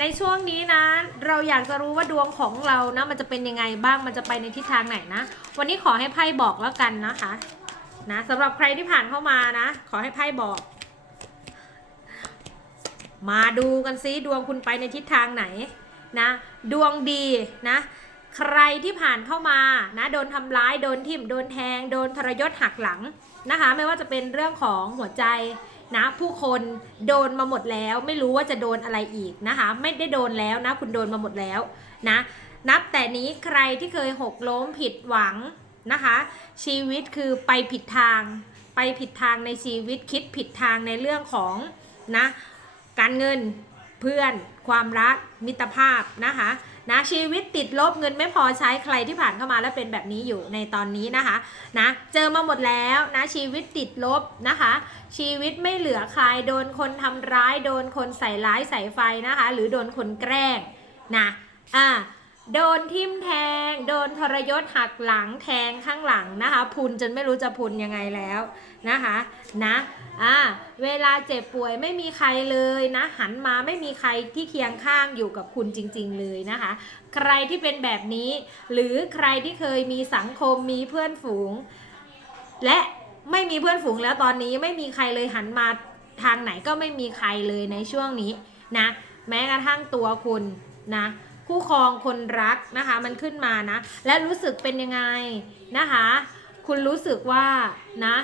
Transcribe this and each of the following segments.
ในช่วงนี้นะ เราอยากจะรู้ว่าดวงของเรานะ มันจะเป็นยังไงบ้างมันจะไปในทิศทางไหนนะ วันนี้ขอให้ไพ่บอกแล้วกันนะคะนะสำหรับใครที่ผ่านเข้ามานะ ขอให้ไพ่บอก มาดูกันซิดวงคุณไปในทิศทางไหนนะ ดวงดีนะ ใครที่ผ่านเข้ามานะ โดนทำร้ายโดนทิ่มโดนแทง โดนทรยศหักหลังนะคะ ไม่ว่าจะเป็นเรื่องของหัวใจ นะผู้คนโดนมาหมดแล้ว ไม่รู้ว่าจะโดนอะไรอีกนะคะ ไม่ได้โดนแล้วนะ คุณโดนมาหมดแล้วนะนับแต่นี้ใครที่เคยหกล้มผิดหวังนะคะ ชีวิตคือไปผิดทาง ไปผิดทางในชีวิตคิดผิดทางในเรื่องของนะการเงินเพื่อนความรักมิตรภาพนะคะ นะชีวิตติดลบเงินไม่พอใช้ใครที่ผ่านเข้ามาแล้วเป็นแบบนี้อยู่ในตอนนี้นะคะนะเจอมาหมดแล้วนะชีวิตติดลบนะคะ ชีวิตไม่เหลือใครโดนคนทำร้าย โดนคนใส่ร้ายใส่ไฟนะคะ หรือโดนคนแกล้งนะอ่า โดนทิมแทง โดนทรยศหักหลังแทงข้างหลังนะคะ พุนจนไม่รู้จะพุนยังไงแล้วนะคะนะอ่าเวลาเจ็บป่วยไม่มีใครเลยนะ หันมาไม่มีใครที่เคียงข้างอยู่กับคุณจริง ๆ เลยนะคะ ใครที่เป็นแบบนี้ หรือใครที่เคยมีสังคมมีเพื่อนฝูง และไม่มีเพื่อนฝูงแล้วตอนนี้ไม่มีใครเลยหันมาทางไหนก็ไม่มีใครเลยในช่วงนี้นะ แม้กระทั่งตัวคุณนะ คู่ครองคนรักนะคะ มันขึ้นมานะ และรู้สึกเป็นยังไงนะคะ คุณรู้สึกว่านะ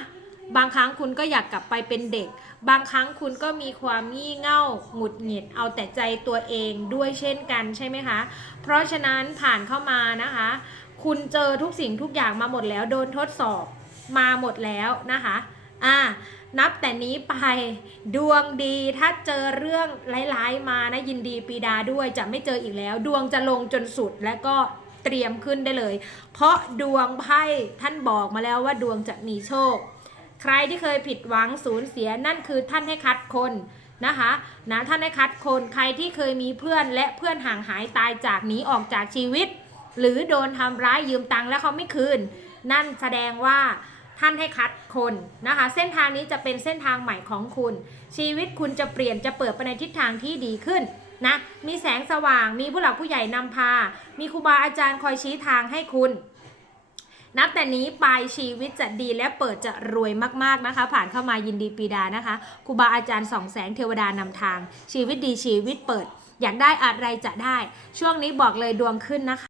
บางครั้งคุณก็อยากกลับไปเป็นเด็ก บางครั้งคุณก็มีความงี่เง่าหงุดหงิด เอาแต่ใจตัวเองด้วยเช่นกันใช่ไหมคะ เพราะฉะนั้นผ่านเข้ามานะคะ คุณเจอทุกสิ่งทุกอย่างมาหมดแล้ว โดนทดสอบมาหมดแล้วนะคะ อ่า นับแต่นี้ไปดวงดีถ้าเจอเรื่องร้ายๆมานะยินดีปีดาด้วยจะไม่เจออีกแล้ว ดวงจะลงจนสุดและก็เตรียมขึ้นได้เลย เพราะดวงไพ่ท่านบอกมาแล้วว่าดวงจะมีโชค ใครที่เคยผิดหวังสูญเสียนั่นคือท่านให้คัดคนนะคะนะท่านให้คัดคนใครที่เคยมีเพื่อนและเพื่อนห่างหายตายจากหนีออกจากชีวิต หรือโดนทำร้ายยืมตังค์แล้วเขาไม่คืน นั่นแสดงว่า ท่านให้คัดคนนะคะ เส้นทางนี้จะเป็นเส้นทางใหม่ของคุณ ชีวิตคุณจะเปลี่ยนจะเปิดไปในทิศทางที่ดีขึ้นนะมีแสงสว่างมีผู้หลักผู้ใหญ่นำพา มีครูบาอาจารย์คอยชี้ทางให้คุณ นับแต่นี้ไปชีวิตจะดีและเปิดจะรวยมากๆนะคะ ผ่านเข้ามายินดีปีดานะคะครูบาอาจารย์สองแสงเทวดานำทาง ชีวิตดีชีวิตเปิด อยากได้อะไรจะได้ ช่วงนี้บอกเลยดวงขึ้นนะคะ